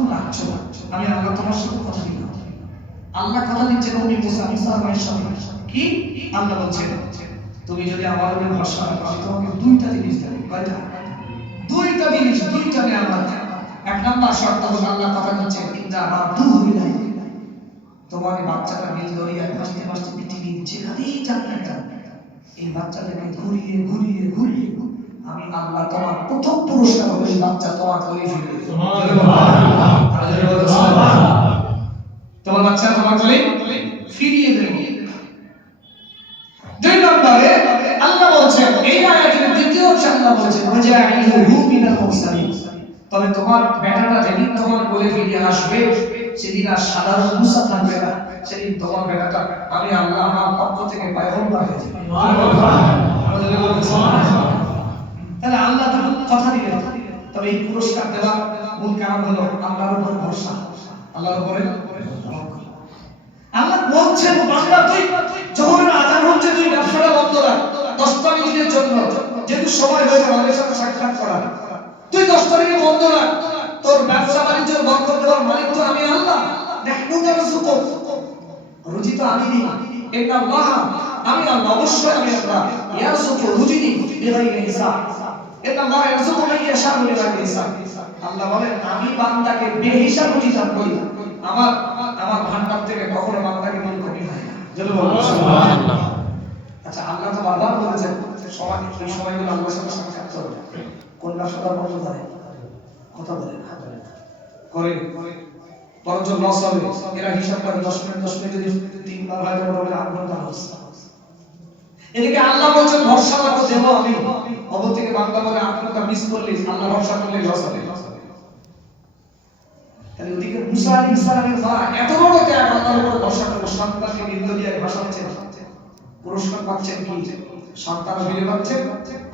সারাক্ষণ রাখছো, আমি আল্লাহ তোমার সাথে কথা দিলাম। আল্লাহ কথা দিচ্ছেন নবী মুসা আলাইহিস সালামের সাথে। কি আল্লাহ বলছেন, তুমি যদি আমার উপর ভরসা রাখো আমি তোমাকে দুইটা জিনিস দেব। কয়টা? দুইটা জিনিস, দুইটা নিয়ামত। এক নাম্বার শর্ত হলো আল্লাহ কথা দিচ্ছেন ইন্দা রাদুহু ইলাইহি, তোমার এই বাচ্চাটা নীল দরিয়ায় ভাসতে ভাসতে পৃথিবীর যেখানেই যাক না কেন, এই বাচ্চাটাকে ঘুরিয়ে ঘুরিয়ে ঘুরিয়ে আমি আল্লাহ তোমার প্রথম পুরস্কার হবে এই বাচ্চা তোমার কোলে ফিরিয়ে দেব। তোমার বাচ্চা তোমার কোলে ফিরিয়ে দেব। দুই নম্বরে আল্লাহ বলছেন এই আয়াতের দ্বিতীয় অংশে আল্লাহ বলছেন ওয়াজাইলুহু মিনাল মুরসালিন, তবে তোমার বেটাটা যেদিন তোমার কোলে ফিরে আসবে সেদিন আর সাধারণ মুসা থাকবে না, সেদিন তোমার বেটাটা আমি আল্লাহ আমার পক্ষ থেকে পয়গম্বর হয়ে যাবে। তাহলে আল্লাহ তো কথা দিলেন, তবে এই পুরস্কার দেওয়ার মূল কারণ হলো আল্লাহর উপর ভরসা, আল্লাহর উপরে। আল্লাহ বলছেন বান্দা তুই যখনের আযান হচ্ছে তুই ব্যবসাটা বন্ধ রাখ 10টা মিনিটের জন্য, যেহেতু সময় হয়ে যাবে আমাদের সাথে সাক্ষাৎ করার, তুই 10টা মিনিট বন্ধ রাখ, তোর ব্যবসা বাণিজ্য বন্ধ দেওয়ার মালিক তো আমি আল্লাহ। দেখো কেন সুকো রুজি তো আমি দিই, এটা আল্লাহ, আমি আল্লাহ, অবশ্যই আমি আল্লাহ। ইয়া সুকো রুজি দিই বিগাইরি হিসাব, এটা আল্লাহ ইয়ারযুকু মান ইয়াশা বিগাইরি হিসাব। আল্লাহ বলেন আমি বান্দাকে বেহিসাব রুজি দান করি, আমার ভান্ডার থেকে কখনো বান্দাকে কোনো কমি হয় না। জন্য বলুন সুবহানাল্লাহ। আচ্ছা আল্লাহ তো বারবার বলেছেন সময়, এই সময়গুলো আল্লাহর সাথে সাক্ষাৎ করো। কোন ব্যবসাটা বন্ধ করে কথা বলে না করে বরঞ্চ লস হবে। এরা হিসাব করে 10 মিনিট যদি 3 বার হয় তাহলে বলে 8 ঘন্টা লস। এদিকে আল্লাহ বলেন ভরসা রাখো দেব আমি, অবর থেকে বান্দা বলে 8 ঘন্টা মিস করলে আল্লাহ ভরসা করলে লস হবে। তাহলে ওদিকে মুসা আলাইহিস সালামের মা এত বড় ত্যাগ আল্লাহর উপর ভরসা করে সন্তানকে নির্দয় দিয়ে ভাসাচ্ছেন, পুরস্কার পাচ্ছেন কি? সন্তান ফিরে পাচ্ছেন,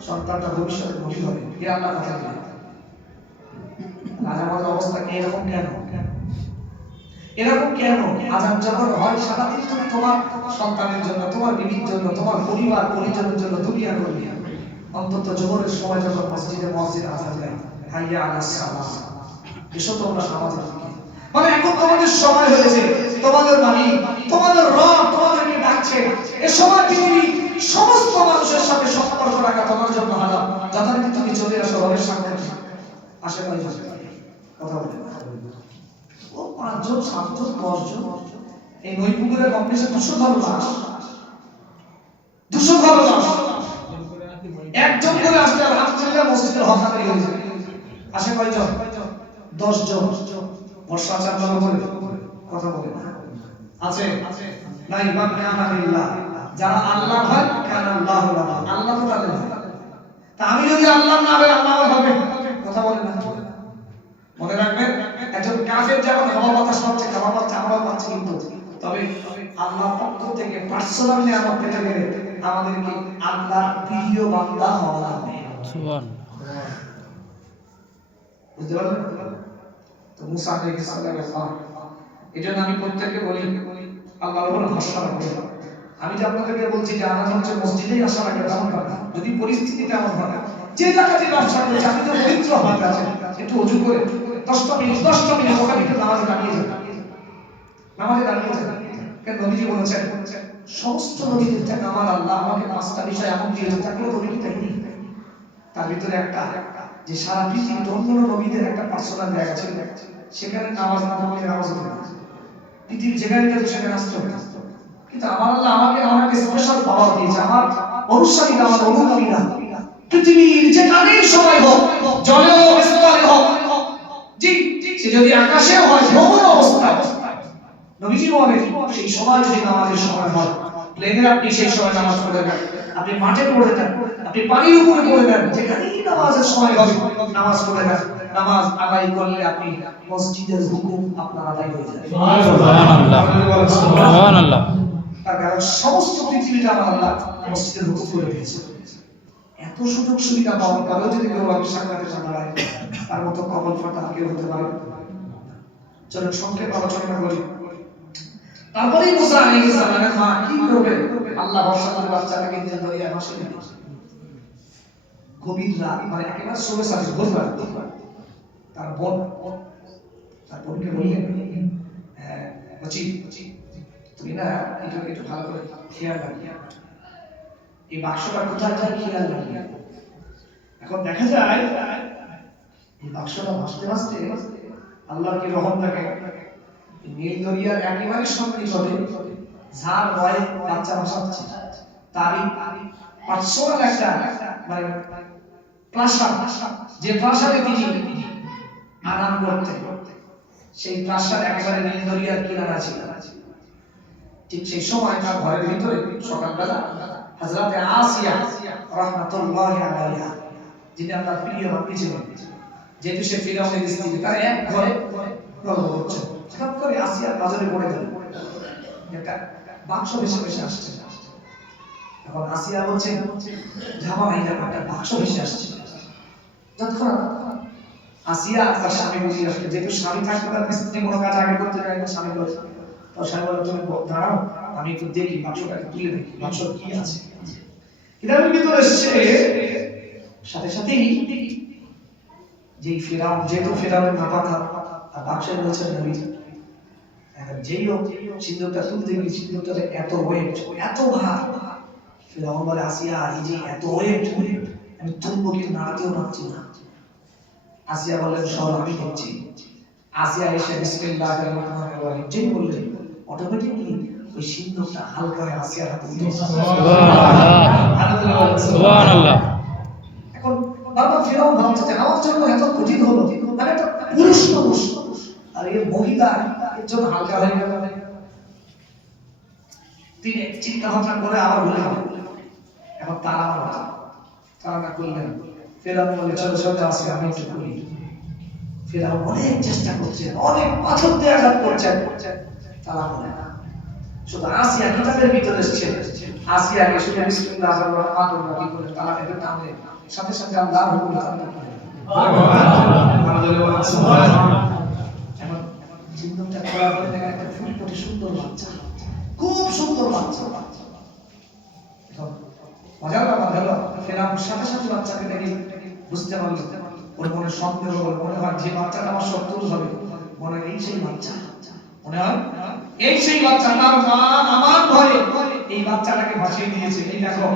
সন্তানটা ভবিষ্যতে নবী হবে। এ আল্লাহ কথা দিলেন। আজ আমাদের অবস্থা কি এরকম কেন? এরকম কেন? আযান যখন হয় সারাদিন তুমি তোমার সন্তানের জন্য, তোমার বিবির জন্য, তোমার পরিবার পরিজনের জন্য দুনিয়া করবে, অন্তত জোহরের সময় যখন মসজিদে মুয়াজ্জিন আযান দেয় হাইয়া আলাস সালাহ, এসো তোমরা নামাজের দিকে, মানে এখন তোমাদের সময় হয়েছে, তোমাদের মালিক তোমাদের রব তোমাদেরকে ডাকছে, এই সময় পৃথিবীর সমস্ত মানুষের সাথে সম্পর্ক রাখা তোমার জন্য হারাম। যথারীতি তুমি চলে আসো রবের সামনে, আশেপাশে কথা বলে ও 5 জন 7 জন 10 জন, এই নৈপুকুরের কমপ্লেক্সে 200 ঘর লাশ, 200 ঘর লাশ, একজন করে আসলে আলহামদুলিল্লাহ মসজিদের হক আদায় হয়ে যাবে। আসে কয়জন? 10 জন। বর্ষা আছে আল্লাহর উপরে কথা বলে না আছে নাই মান কানা লিল্লাহ, যারা আল্লাহ হয় কানা আল্লাহু লাহু, আল্লাহ তো তাদের হয়। তা আমি যদি আল্লাহ না হয় আল্লাহ হবে কথা বলে না। মনে রাখবেন একজন কাফের যেমন হাওয়া বাতাস পাচ্ছে, খাওয়া পাচ্ছে, আমরাও পাচ্ছি, কিন্তু তবে আল্লাহর পক্ষ থেকে পার্সোনাল নিয়ামত পেতে গেলে আমাদেরকে আল্লাহর প্রিয় বান্দা হওয়া লাগবে। সুবহানাল্লাহ। বুঝতে পারলেন? তো মুসা আলাইহিস সালামের মা, এজন্য আমি প্রত্যেককে বলি আল্লাহর উপর ভরসা রাখবেন। আমি যে আপনাদেরকে বলছি যে আনাজ হচ্ছে মসজিদেই আসা লাগে তেমন না, যদি পরিস্থিতি তেমন হয়, যে জায়গাতে ব্যবসা করছে আপনি তো পবিত্র হয়ে গেছেন, একটু ওযু করে 10টা মিনিট ওখানে একটু নামাজে দাঁড়িয়ে যান, নামাজে দাঁড়িয়ে যান। কেন নবীজি বলেছেন সমস্ত নবীদের থেকে আমার আল্লাহ আমাকে 5টা বিষয় এমন দিয়েছে তাগুলো নবীকে দেয়নি। তার ভিতরে একটা যে সারা পৃথিবীর অন্য নবীদের একটা পার্সোনাল জায়গা ছিল, সেখানে নামাজ না পড়লে নামাজ হতো না, পৃথিবী যেখানে যেত সেখানে আসতে হতো। কিন্তু আমার আল্লাহ আমাকে স্পেশাল পাওয়ার দিয়েছে, আমার অনুসারীরা, আমার অনুগামীরা পৃথিবীর যেখানেই সময় হোক, জলে হোক, স্থলে হোক, জি সে যদি আকাশেও হয়, ভ্রমণ অবস্থায় নবীজি বলেন সেই সময় যদি নামাজের সময় হয়, প্লেনে আপনি সেই সময় নামাজ পড়ে দেন, আপনি মাঠে পড়ে দেন, আপনি পানির উপরে পড়ে দেন, যেখানেই নামাজের সময় হবে নামাজ পড়ে দেন, নামাজ আদায় করলে আপনি মসজিদের হুকুম আপনার আদায় হয়ে যায়। সুবহানাল্লাহ সুবহানাল্লাহ। তার কারণ সমস্ত পৃথিবীটা আমার আল্লাহ মসজিদের হুকুম করে দিয়েছে। এত সুযোগ সুবিধা পাওয়ার পরেও যদি কেউ রবের সাক্ষাতে দাঁড়ায়, তার মতো কবল ফাটা কেউ হতে পারে? চলুন সংক্ষেপ আলোচনা করি। তারপরেই মুসা আলাইহিস সালামের মা কি করবে? আল্লাহ ভরসা করে বাচ্চাটাকে নিয়ে দরিয়ায় ভাসিয়ে দিল। গভীর রাত, মানে একেবারে সোবে সাথে ভোরবেলা, তার বোন তার বলছি তুমি না এটা একটু ভালো করে খেয়াল রাখি, এই বাক্সটা কোথায় যায় খেয়াল রাখি। এখন দেখা যায় এই বাক্সটা ভাসতে ভাসতে আল্লাহর কি রহম থাকে, নীল দরিয়ার একেবারে সন্নিকটে ঝাড় ভয়ে বাচ্চা ভাসাচ্ছে, তারই পার্সোনাল একটা মানে প্রাসাদ, যে প্রাসাদে তিনি আরাম করতেন, সেই প্রাসাদ একেবারে নীল দরিয়ার কিনারা ছিল। ঠিক সেই সময় তার ঘরের ভিতরে সকালবেলা হযরতে আসিয়া রাহমাতুল্লাহি আলাইহা, যিনি আল্লাহর প্রিয় বান্দি ছিলেন, যেহেতু সে ফিরআউনের স্ত্রী, তার এক ঘরে গল্প হচ্ছে, হঠাৎ করে আসিয়ার নজরে পড়ে গেল একটা বাক্স ভেসে ভেসে আসছে। এখন আসিয়া বলছে জামা এই দেখো একটা বাক্স ভেসে আসছে। তৎক্ষণাৎ আসিয়া তার স্বামী বুঝিয়ে আসলে, যেহেতু স্বামী থাকতে তার স্ত্রী কোনো কাজ আগে করতে যায় না, স্বামী বলে তো স্বামী বলে তুমি দাঁড়াও আমি একটু দেখি বাক্সটাকে তুলে দেখি বাক্স কি আছে। কিতাবের ভিতরে এসেছে সাথে সাথেই যেই ফিরাউন, যেহেতু ফিরাউনের নাপাক আর বাক্সে রয়েছে নবী, যেই হোক সিন্দুকটা তুলতে গিয়ে সিন্দুকটাতে এত ওয়েট, এত ভার, ফিরাউন বলে আসিয়া এই যে এত ওয়েট আমি তুলবো কি নাড়াতেও পারছি না। আসিয়া বললেন সর আমি দেখছি। আসিয়া এসে বিসমিল্লাহির রহমানির রহিম যেই বললেন, অটোমেটিক্যালি ওই সিন্দুকটা হালকা হয়ে আসিয়ার হাতে উঠে গেল। সুবহানাল্লাহ সুবহানাল্লাহ। এখন বাবা ফিরাউন ভাবছে যে আমার জন্য এত কঠিন হলো, আমি একটা পুরুষ মানুষ আর এই মহিলা এর জন্য হালকা হয়ে গেল। তিনি চিন্তা ভাবনা করে আবার বলে এখন তারা না করলেন। ফেরাউন বলে চলো চলো আসি আমি একটু করি। ফেরাউন অনেক চেষ্টা করছে, অনেক পাথর দিয়ে আঘাত করছে, তারা বলে না। শুধু আসিয়া কিতাবের ভিতরে এসেছে, আসিয়াকে শুধু বিসমিল্লাহির রহমানির রহিম বলে তারা এর নামে সাথে সাথে আল্লাহর হুকুম তারা করে। সুবহানাল্লাহ। এখন জিন্দটা করার পরে দেখা একটা ফুটফুটে সুন্দর বাচ্চা, খুব সুন্দর বাচ্চা। মজার ব্যাপার হলো ফেরাউন সাথে সাথে বাচ্চাকে দেখে বুঝতে পারল, ওর মনে সন্দেহ হলো, মনে হয় যে বাচ্চাটা আমার শত্রু হবে, মনে হয় এই সেই বাচ্চা, মনে হয় এই সেই বাচ্চা, তার মা আমার ভয়ে এই বাচ্চাটাকে ভাসিয়ে দিয়েছে। এই দেখো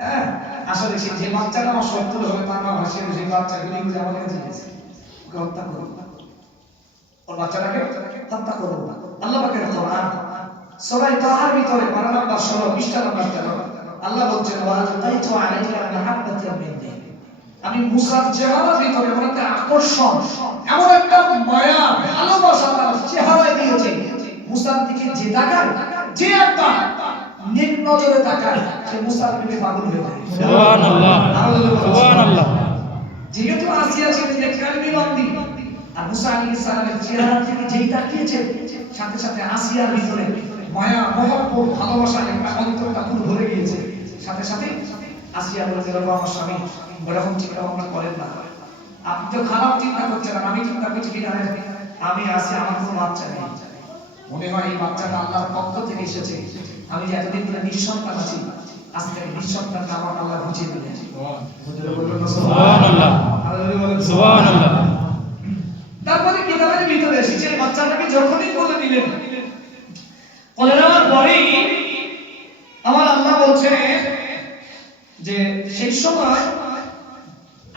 হ্যাঁ আসলে সে যে বাচ্চাটা আমার শত্রু হবে তার মা ভাসিয়ে সেই বাচ্চাগুলি গুলো আমার কাছে দিয়েছে, ওকে হত্যা করো, ওর বাচ্চাটাকে হত্যা করো। আল্লাহ পাকের কোরআন সূরা তাহার ভিতরে 12 নম্বর 16 পৃষ্ঠা নম্বর 13 আল্লাহ বলছেন ওয়া আলকাইতু আলাইকা মাহাব্বাতান মিন্নি, আমি মুসার চেহারার ভিতরে এমন একটা আকর্ষণ, এমন একটা মায়া ভালোবাসা তার চেহারায় দিয়েছে, মুসার দিকে যে তাকায়, যে একটা নেক নজরে তাকায়, সে মুসার প্রেমে পাগল হয়ে যায়। সুবহানাল্লাহ সুবহানাল্লাহ। যেহেতু আসিয়া ছিলেন নেককারী বান্দি আর মুসা আলাইহিস সালামের চেহারা থেকে যেই তাকিয়েছে, সাথে সাথে আসিয়ার ভিতরে মায়া মহব্বত ভালোবাসা একটা অন্তরটা পুরো ভরে গিয়েছে। সাথে সাথে আসিয়া বলে এরকম আমার স্বামী এরকম চিন্তা ভাবনা করেন না, আপনি তো খারাপ চিন্তা করছেন, আমি চিন্তা করছি কি জানেন, আমি আসি আমার কোনো বাচ্চা নেই, মনে হয় এই বাচ্চাটা আল্লাহর পক্ষ থেকে এসেছে, আমি যে এতদিন ধরে নিঃসন্তান আছি আজকে নিঃসন্তানটা আমার আল্লাহ বুঝিয়ে দিলেন। সুবহানাল্লাহ সুবহানাল্লাহ। তারপরে কিতাবের ভিতরে এসেছে বাচ্চাটাকে যখনই কোলে দিলেন, কোলে নেওয়ার পরেই আমার আল্লাহ বলছে যে সেই সময়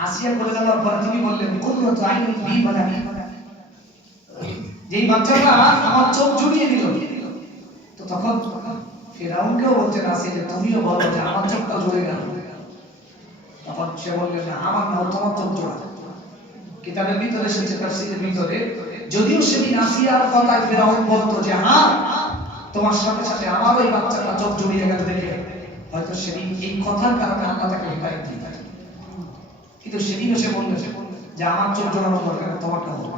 আসিয়া কোলে নেওয়ার পরে তিনি বললেন কুররাতু আইনি বি বানানি, যেই বাচ্চাটা আমার চোখ জুড়িয়ে দিল। তো তখন ফিরাউনকেও বলতেন আসিয়া যে তুমিও বলো যে আমার চোখটা জুড়ে গেল। তখন সে বললেন যে আমার না তোমার চোখ জোড়া। কিতাবের ভিতরে এসেছে তাফসীরের ভিতরে, যদিও সেদিন আসিয়ার কথায় ফিরাউন বলতো যে হ্যাঁ তোমার সাথে সাথে আমার ওই বাচ্চাটা চোখ জুড়িয়ে গেল দেখে, হয়তো সেদিন এই কথার কারণে আল্লাহ তাকে হিদায়াত দিয়ে থাকে, কিন্তু সেদিনও সে বলল যে আমার চোখ জোড়ানো দরকার তোমারটা হোক।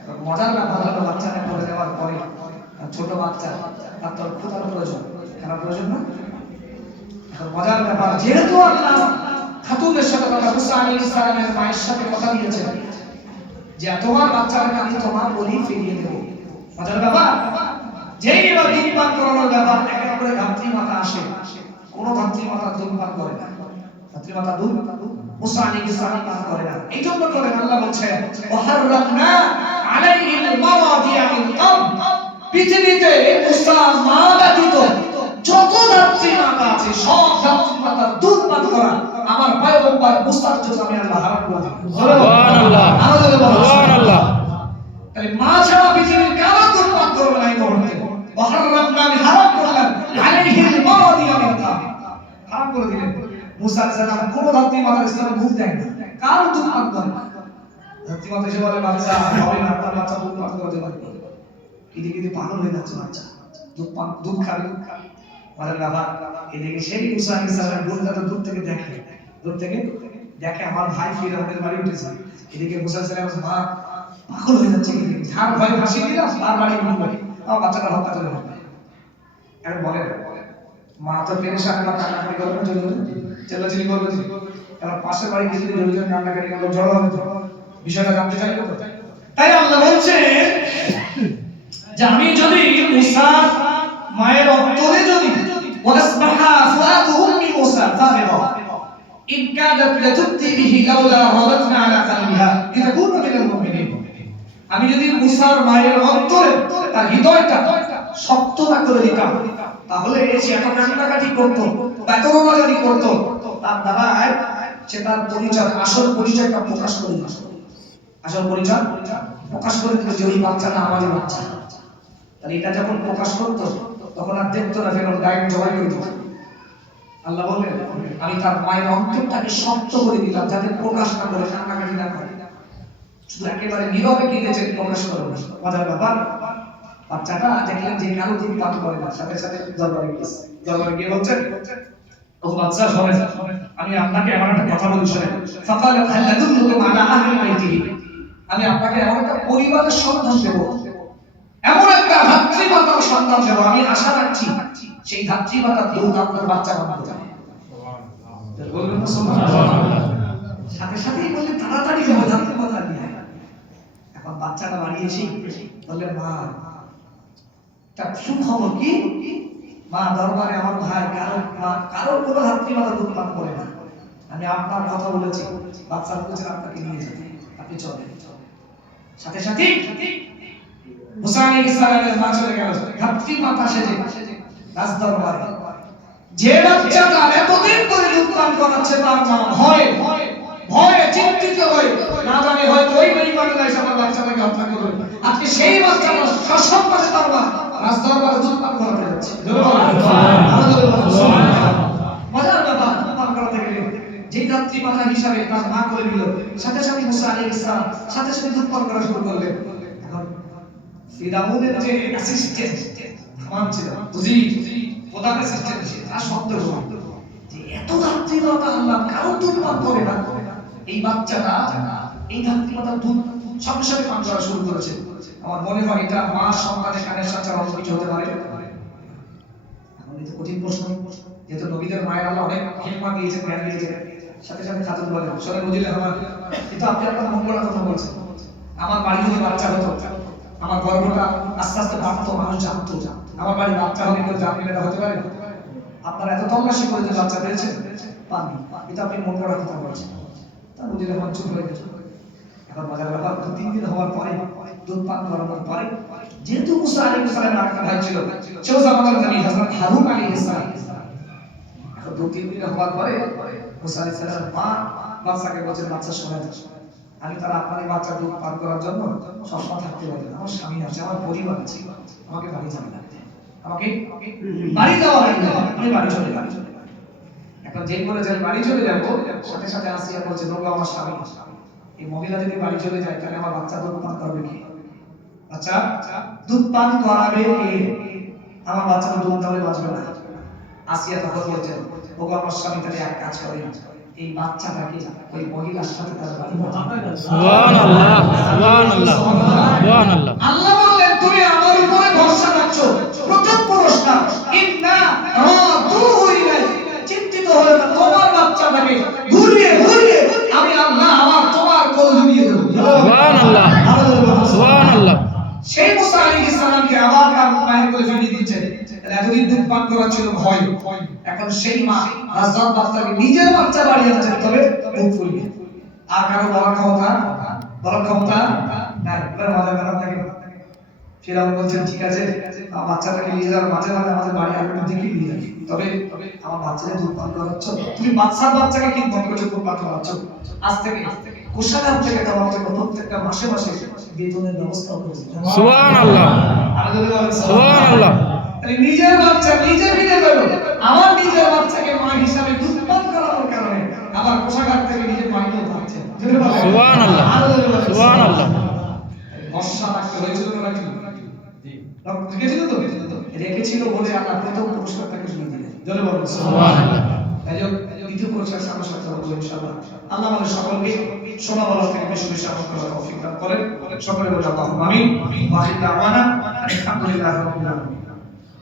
এখন মজার ব্যাপার হলো বাচ্চাটা করে দেওয়ার পরে ছোট বাচ্চা তার তো ক্ষুধার প্রয়োজন, খারাপ প্রয়োজন না। এখন মজার ব্যাপার যেহেতু আল্লাহ খাতুনের সাথে কথা মুসা আলাইহিস সালামের মায়ের সাথে কথা দিয়েছেন যে তোমার বাচ্চাটাকে আমি তোমার বলি ফিরিয়ে দেব। মজার ব্যাপার যেই এবার দুধ পান করানোর ব্যাপার এক এক করে ধাত্রী মাতা আসে, কোন ধাত্রী মাতা দুধ পান করে না, ধাত্রী মাতা দুধ মুসা আলাইহিস সালাম পান করে না। এই জন্য করে আল্লাহ বলছেন ওয়াহাররামনা আলাইহিল মাওয়াদিআ মিন কাম, পৃথিবীতে মুসা মা ব্যতীত যত ধাত্রী মাতা আছে সব ধাত্রী মাতার দুধ পান করা আমার পয়গম্বর মুসার জন্য আমি আল্লাহ হারাম করে দিলাম। সুবহানাল্লাহ, সুবহানাল্লাহ। তাহলে মা ছাড়া পৃথিবীর কারো দুধ পান করবে না এই মুহূর্তে। ওয়াহারামনা, আমি হারাম করলাম আলাইহিল মারাদিয়া মিন কাম, হারাম করে দিলেন। মুসা আলাইহিস সালাম কোন ধাত্রী মাতার ইসলামে দুধ দেয় না, কারো দুধ পান করে না। ধাত্রী মাতা এসে বলে বাচ্চা হবে না, আপনার বাচ্চা দুধ পান করতে পারবে না। এদিকে পাগল হয়ে যাচ্ছে বাচ্চা, দুধ খাবে আমাদের বাবা। এদিকে সেই মুসা আলাইহিস সালাম দূর থেকে দেখে আমার ভাই ফিরআউনের বাড়ি উঠেছে। এদিকে মুসা আলাইহিস সালাম মা পাগল হয়ে যাচ্ছে, ঝাড় ভয় ভাসিয়ে দিলাম তার বাড়ি উঠবে, আমার বাচ্চাটা হত্যা করে ফেলবে। এখন বলে মা তো পেরেশান, বা কান্নাকাটি করবে, চেল্লাচিল্লি করবে, এবার পাশের বাড়ি কিছু জড়িয়ে কান্নাকাটি করবে, জড়ো হবে, বিষয়টা জানতে চাইবে। তাই আল্লাহ বলছে যে আমি যদি মুসা মায়ের অন্তরে যদি ওয়াসবাহা ফুআদু উম্মি মুসা ফারিগা ইন কাদাত লাতুবতি বিহি লাউলা রাবাতনা আলা কলবিহা লিতাকুনা মিনাল মুমিনিন, আমি যদি মুসার মায়ের অন্তরে তার হৃদয়টা শক্ত না করে দিতাম তাহলে সে এত কান্নাকাটি করতো বা এত রোনাজারি করতো, তার দ্বারা সে তার পরিচয় আসল পরিচয়টা প্রকাশ করে দিত। আসল পরিচয় প্রকাশ করে দিত যে ওই বাচ্চাটা আমারই বাচ্চা। তাহলে এটা যখন প্রকাশ করতো তখন আর দেখতো না, ফেরত ডাইরেক্ট জবাই করে দিত। আল্লাহ বললেন আমি তার মায়ের অন্তরটাকে শক্ত করে দিলাম যাতে প্রকাশ না করে, কান্নাকাটি না করে, শুধু একেবারে নীরবে কেঁদেছে, প্রকাশ করে না। মজার ব্যাপার, বাচ্চাটা দেখলেন যে কারো দুধ পান করে না, সাথে সাথে দরবারে গিয়ে বলছেন ও বাচ্চা শোনেন, আমি আপনাকে এমন একটা কথা বলি শোনেন। ফাকালা হাল আদুল্লুকুম আলা আহলি বাইতিহি, আমি আপনাকে এমন একটা পরিবারের সন্ধান দেব, এমন একটা ধাত্রীমাতার সন্তান দেব, আমি আশা রাখছি সেই ধাত্রীমাতার দুধ আপনার বাচ্চা বানাতে যাবে। বলবেন না সুবহানাল্লাহ? সাথে সাথেই বললেন তাড়াতাড়ি যাবে ধাত্রীমাতা নিয়ে। এখন বাচ্চাটা বাড়িয়েছি, বললেন মা তার সুখবর কি? মা দরবারে আমার ভাই কারো কোনো ধাত্রীমাতা দুধ পান করে না, আমি আপনার কথা বলেছি, বাচ্চা বলেছেন আপনাকে নিয়ে যাবে, আপনি চলেন। সাথে সাথে মুসা আলাইহিস সালামের মা চলে গেল ধাত্রীমাতা সেজে রাজদরবারে। যে বাচ্চাটা এতদিন ধরে দুধ পান করাচ্ছে তার মা ভয়ে চিন্তিত হয়ে না জানে হয়তো ওই বেঈমানরা এসে আমার বাচ্চাটাকে হত্যা করবে। আজকে সেই বাচ্চাটা সসম্মানে তার মা রাজদরবারে দুধ পান করাতে যাচ্ছে। মজার ব্যাপার, দুধ পান করাতে গেলে যে ধাত্রীমাতা হিসাবে তার মা করে দিল, সাথে সাথে মুসা আলাইহিস সালাম সাথে সাথে দুধ পান করা শুরু করলেন। এখন ফিরাউনের যে অ্যাসিস্ট্যান্ট হামান ছিল, প্রধান অ্যাসিস্ট্যান্ট ছিল, তার শব্দ যে এত ধাত্রীমাতা আল্লাহ কারো দুধ পান করে না, এই বাচ্চাটা এই ধাত্রীমাতার দুধ সঙ্গে সঙ্গে পান করা শুরু করেছে। আমার মনে হয় এটা মা সন্তানের কানের সাথে অন্য কিছু হতে পারে। এখন এটা কঠিন প্রশ্ন, যেহেতু নবীদের মায়ের আল্লাহ অনেক হিকমত দিয়েছেন, জ্ঞান দিয়েছেন। সাথে সাথে খাতুন বলেন শোনেন বুঝলে আমার কিন্তু আপনি আপনার মঙ্গলের কথা বলছেন, আমার বাড়ি যদি বাচ্চা হতো, আমার গর্বটা আস্তে আস্তে বাড়তো, মানুষ জানতো আমার বাড়ি বাচ্চা হলে কেউ জানলে এটা হতে পারে। আপনারা এত তল্লাশি করে যে বাচ্চা পেয়েছেন পাননি, এটা আপনি মন করার কথা বলছেন। তা বুঝলে আমার চুপ হয়ে গেছে। এখন মজার ব্যাপার, 2-3 দিন হওয়ার পরে দুধ পান করানোর পরে যেহেতু মুসা আলাইহিস সালামের আরেকটা ভাই ছিল, সেও জামানার নবী হযরত হারুন আলাইহিস সালাম। এখন 2-3 দিন হওয়ার পরে মুসা আলাইহিস সালামের মা বাচ্চাকে বলছেন বাচ্চা শোনা যায়, আমি তারা আপনার এই বাচ্চা দুধ পান করার জন্য সবসময় থাকতে পারি না, আমার স্বামী আছে, আমার পরিবার আছে, আমাকে বাড়ি যাবে না, আমাকে বাড়ি যাওয়া লাগবে, আমি বাড়ি চলে যাব। এখন যেই বলে যে বাড়ি চলে যাব, সাথে সাথে আসিয়া বলছে নবী আমার স্বামী, এই মহিলা যদি বাড়ি চলে যায় তাহলে আমার বাচ্চা দুধ পান করবে কে? আচ্ছা দুধ পান করাবে কে? আমার বাচ্চা তো দুধ তাহলে বাঁচবে না। আসিয়া তখন বলছেন ওগো আমার স্বামী, তাহলে এক কাজ করে এই বাচ্চাটাকে ওই মহিলার সাথে তার বাড়ি পাঠাও। সুবহানাল্লাহ, সুবহানাল্লাহ, সুবহানাল্লাহ। আল্লাহ বললেন তুমি আমার উপরে ভরসা রাখছো, প্রথম পুরস্কার ইন্না রাদুহু ইলাই, চিন্তিত হয়ে না, তোমার বাচ্চাটাকে ঘুরিয়ে ঘুরিয়ে আমি আল্লাহ আমার তোমার কোল জড়িয়ে দেব। সুবহানাল্লাহ, সুবহানাল্লাহ। সেই মুসা আলাইহিস সালামকে আবার মায়ের কোলে ফিরিয়ে দিচ্ছেন। এতদিন দুধ পান করা ছিল ভয়, এখন সেই মা রাজদার বাচ্চাকে নিজের বাচ্চা বাড়িয়ে আনছেন, তবে মুখ ফুলিয়ে। আর কারো বলার ক্ষমতা নাই। এবার মজার ব্যাপার থাকে, ফিরাউন বলছেন ঠিক আছে আমার বাচ্চাটাকে নিয়ে যাওয়ার মাঝে মাঝে আমাদের বাড়ি আগুন দিকে নিয়ে যাবে, তবে আমার বাচ্চাকে দুধ পান করাচ্ছ, তুমি বাচ্চার বাচ্চাকে কি মন করে দুধ পান করাচ্ছ, আজ থেকে কোষাগার থেকে দেওয়ার জন্য প্রত্যেকটা মাসে মাসে বেতনের ব্যবস্থা করেছে। সুবহানাল্লাহ, সুবহানাল্লাহ। নিজের বাচ্চা নিজে ফিরে পেল, আমার নিজের বাচ্চাকে মা হিসাবে দুধ পান করানোর কারণে আমার কোষাগার থেকে নিজের মাইনেও পাচ্ছে। সুবহানাল্লাহ, সুবহানাল্লাহ। বর্ষা রাখতে হয়েছিল নাকি? রেখেছিল তো? রেখেছিল বলে আল্লাহ প্রথম পুরস্কার তাকে শুনে দিলেন। জোরে বলুন সুবহানাল্লাহ। তাইজন্য দ্বিতীয় পুরস্কার সামনে সাথে বলবো ইনশাআল্লাহ। আল্লাহ আমাদের সকলকে শোনা বলা থেকে বেশি বেশি আমল করার তৌফিক দান করেন। সকলে বলি আল্লাহুম্মা আমিন। ওয়া আখির দাওয়ানা আলহামদুলিল্লাহি রাব্বিল আলামিন।